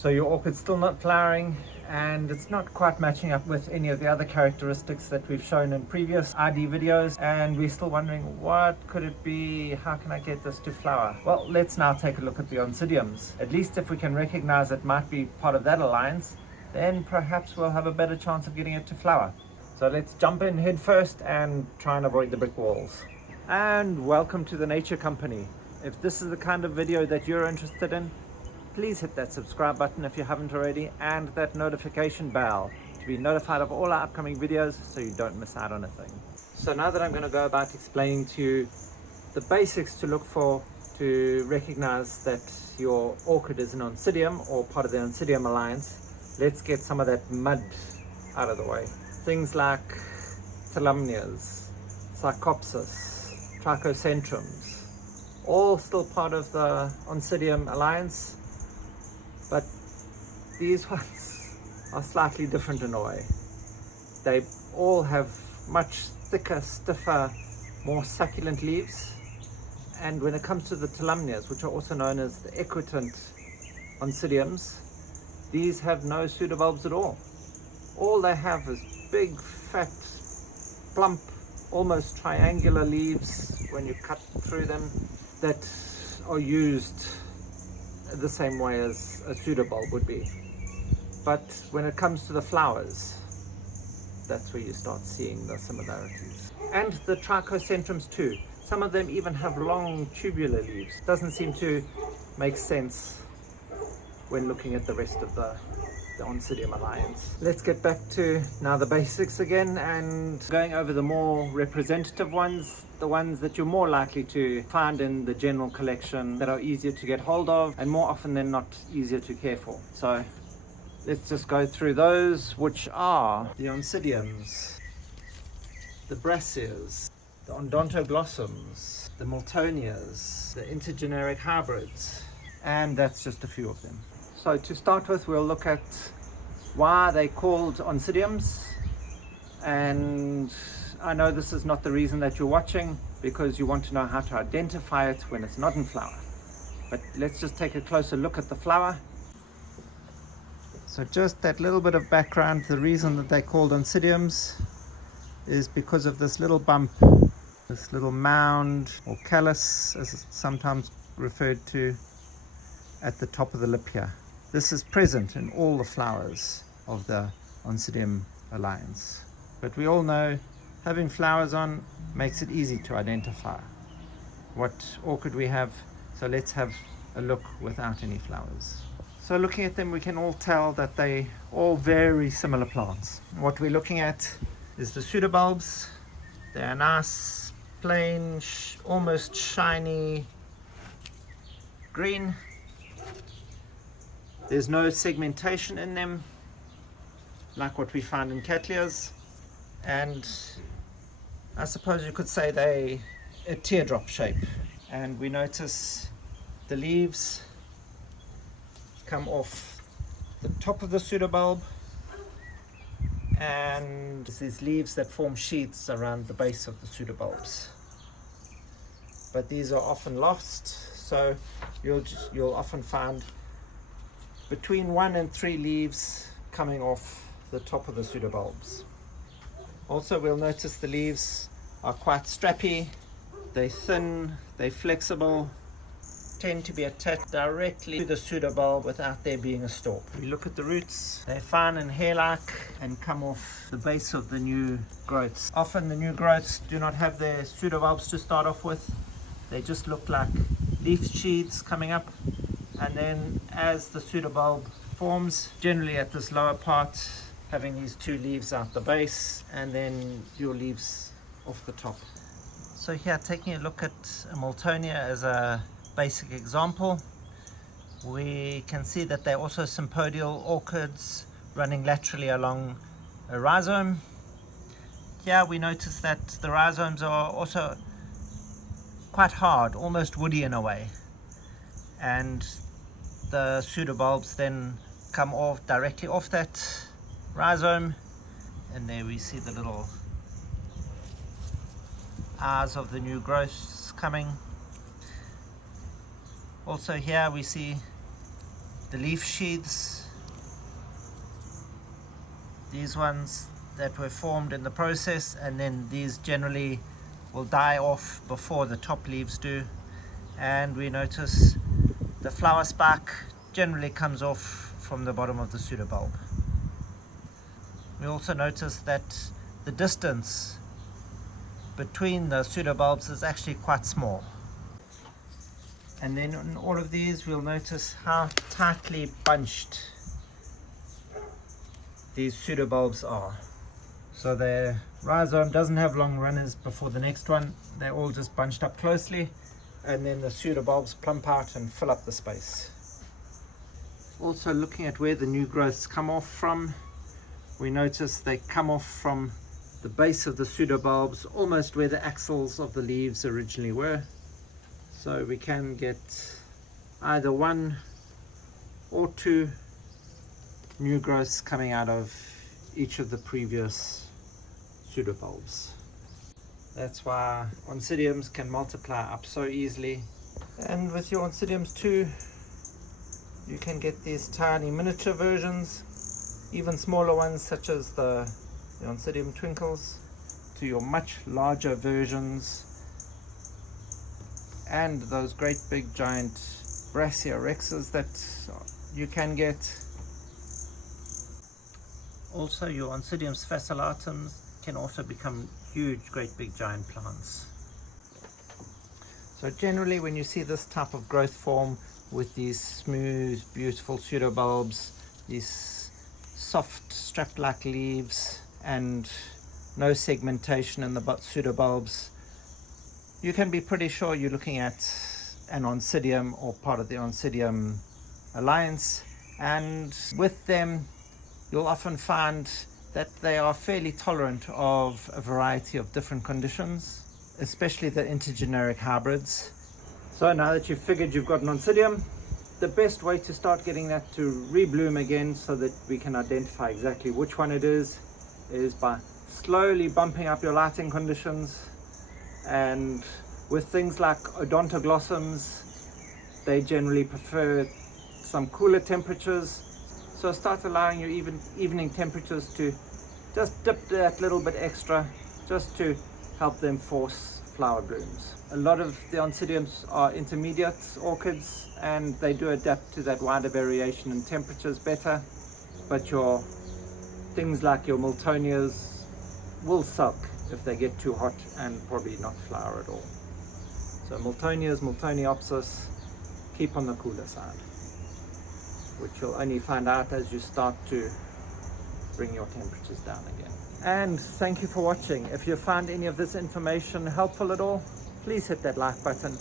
So your orchid's still not flowering, and it's not quite matching up with any of the other characteristics that we've shown in previous ID videos, and we're still wondering what could it be, how can I get this to flower? Well, let's now take a look at the Oncidiums. At least if we can recognize it might be part of that alliance, then perhaps we'll have a better chance of getting it to flower. So let's jump in head first and try and avoid the brick walls. And welcome to the Nature Company. If this is the kind of video that you're interested in, please hit that subscribe button if you haven't already, and that notification bell to be notified of all our upcoming videos so you don't miss out on a thing. So now that I'm going to go about explaining to you the basics to look for to recognize that your orchid is an Oncidium or part of the Oncidium alliance, let's get some of that mud out of the way. Things like Thalumnias, Psychopsis, Trichocentrums, all still part of the Oncidium alliance. But these ones are slightly different in a way. They all have much thicker, stiffer, more succulent leaves. And when it comes to the Thalumnias, which are also known as the equitant Oncidiums, these have no pseudobulbs at all. All they have is big, fat, plump, almost triangular leaves when you cut through them that are used the same way as a pseudobulb would be. But when it comes to the flowers, that's where you start seeing the similarities. And the Trichocentrums too. Some of them even have long tubular leaves. Doesn't seem to make sense when looking at the rest of the Oncidium alliance. Let's get back to now the basics again and going over the more representative ones, the ones that you're more likely to find in the general collection, that are easier to get hold of and more often than not easier to care for. So let's just go through those, which are the Oncidiums, the Brassias, the Odontoglossums, the Miltonias, the intergeneric hybrids, and that's just a few of them. So to start with, we'll look at why they're called Oncidiums. And I know this is not the reason that you're watching, because you want to know how to identify it when it's not in flower. But let's just take a closer look at the flower. So just that little bit of background, the reason that they're called Oncidiums is because of this little bump, this little mound or callus as it's sometimes referred to, at the top of the lip here. This is present in all the flowers of the Oncidium alliance. But we all know having flowers on makes it easy to identify what orchid we have. So let's have a look without any flowers. So looking at them, we can all tell that they all very similar plants. What we're looking at is the pseudobulbs. They're nice, plain, almost shiny green. There's no segmentation in them like what we find in Cattleyas, and I suppose you could say they a teardrop shape. And we notice the leaves come off the top of the pseudobulb, and these leaves that form sheaths around the base of the pseudobulbs. But these are often lost, so you'll often find between 1 and 3 leaves coming off the top of the pseudobulbs. Also, we'll notice the leaves are quite strappy, they're thin, they're flexible, tend to be attached directly to the pseudobulb without there being a stalk. If we look at the roots, they're fine and hair-like and come off the base of the new growths. Often the new growths do not have their pseudobulbs to start off with. They just look like leaf sheaths coming up, and then as the pseudobulb forms, generally at this lower part, having these 2 leaves out the base and then your leaves off the top. So here, taking a look at a Miltonia as a basic example, we can see that they're also sympodial orchids running laterally along a rhizome. Here we notice that the rhizomes are also quite hard, almost woody in a way, and the pseudobulbs then come off directly off that rhizome, and there we see the little eyes of the new growths coming. Also here we see the leaf sheaths, these ones that were formed in the process, and then these generally will die off before the top leaves do. And we notice the flower spike generally comes off from the bottom of the pseudobulb. We also notice that the distance between the pseudobulbs is actually quite small. And then in all of these we'll notice how tightly bunched these pseudobulbs are. So the rhizome doesn't have long runners before the next one. They're all just bunched up closely, and then the pseudobulbs plump out and fill up the space. Also looking at where the new growths come off from, we notice they come off from the base of the pseudobulbs, almost where the axils of the leaves originally were. So we can get either one or two new growths coming out of each of the previous pseudobulbs. That's why Oncidiums can multiply up so easily. And with your Oncidiums too, you can get these tiny miniature versions, even smaller ones such as the Oncidium Twinkles, to your much larger versions, and those great big giant Brassiorexes that you can get. Also, your Oncidiums fascillatum can also become huge, great big giant plants. So generally when you see this type of growth form with these smooth, beautiful pseudobulbs, these soft strap-like leaves, and no segmentation in the pseudobulbs, you can be pretty sure you're looking at an Oncidium or part of the Oncidium alliance. And with them, you'll often find that they are fairly tolerant of a variety of different conditions, especially the intergeneric hybrids. So now that you've figured you've got an Oncidium, the best way to start getting that to rebloom again so that we can identify exactly which one it is by slowly bumping up your lighting conditions. And with things like odontoglossums, they generally prefer some cooler temperatures. So start allowing your evening temperatures to just dip that little bit extra, just to help them force flower blooms. A lot of the Oncidiums are intermediate orchids, and they do adapt to that wider variation in temperatures better. But your things like your Miltonias will sulk if they get too hot and probably not flower at all. So Miltonias, Miltoniopsis, keep on the cooler side, which you'll only find out as you start to bring your temperatures down again. And thank you for watching. If you found any of this information helpful at all, please hit that like button.